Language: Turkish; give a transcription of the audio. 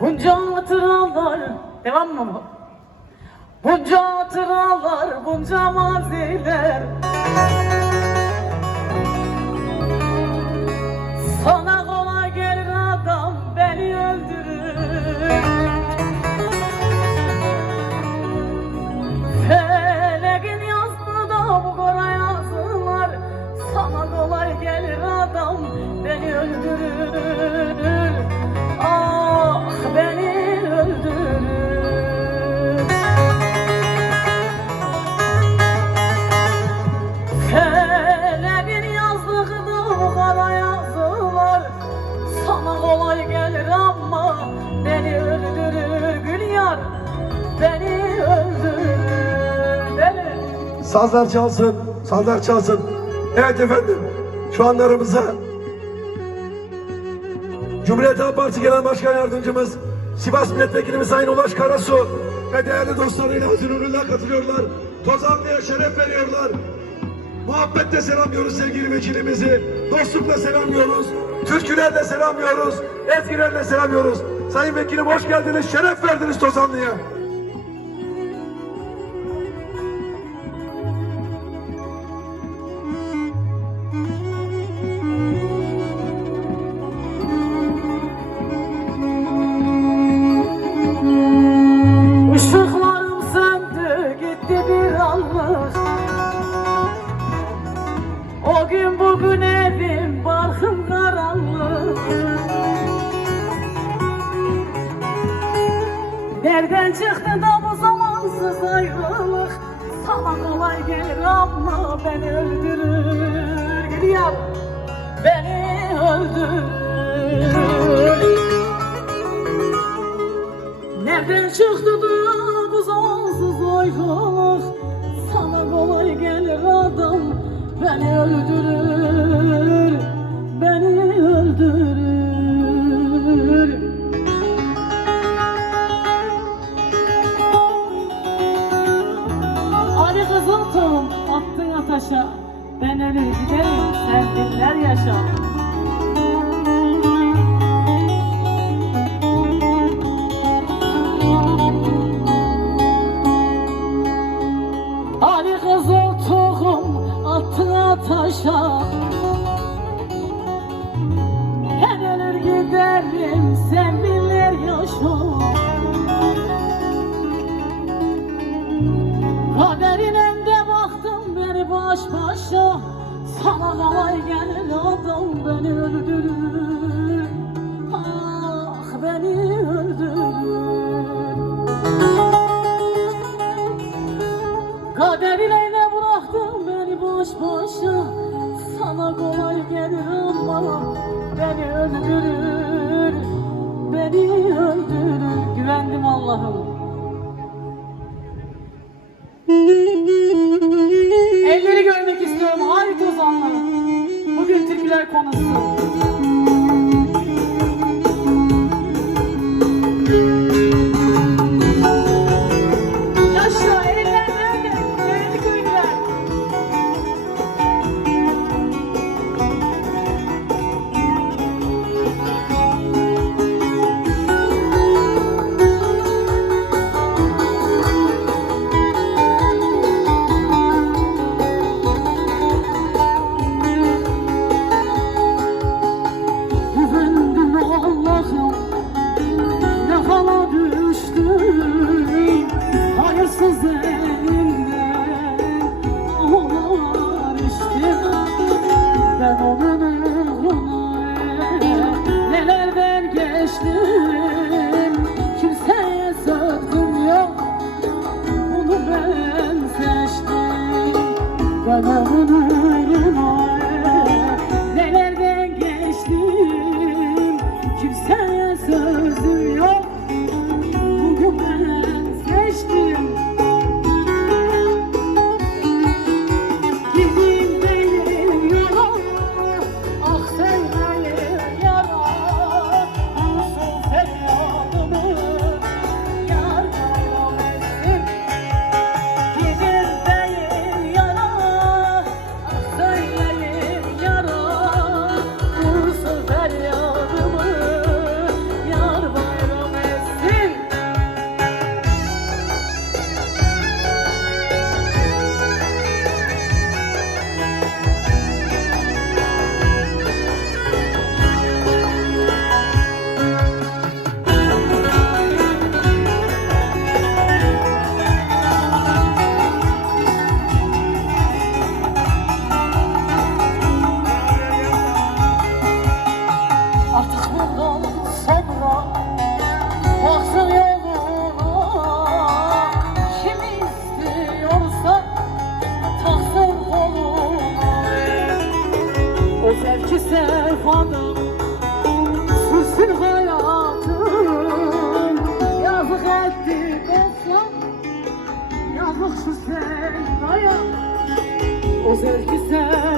Bunca hatıralar Devam mı bu? Bunca hatıralar Bunca maziler beni öldürür Beni Sazlar çalsın, sazlar çalsın. Evet efendim, şu anda aramıza Cumhuriyet Halk Partisi Genel Başkan Yardımcımız Sivas Milletvekilimiz Sayın Ulaş Karasu ve değerli dostlarıyla huzuruna katılıyorlar. Tozanlı'ya şeref veriyorlar. Muhabbetle selamlıyoruz sevgili vekilimizi. Dostlukla selamlıyoruz. Türkülerle selamlıyoruz. Ezgilerle selamlıyoruz. Sayın Vekilim hoş geldiniz. Şeref verdiniz Tozanlı'ya. Nereden çıktı da bu zamansız ayrılık. Sana kolay gelir ama beni öldürür. Gidiyor beni öldürür. Nereden çıktı da bu zamansız ayrılık? Sana kolay gelir adam Beni öldürür Os que são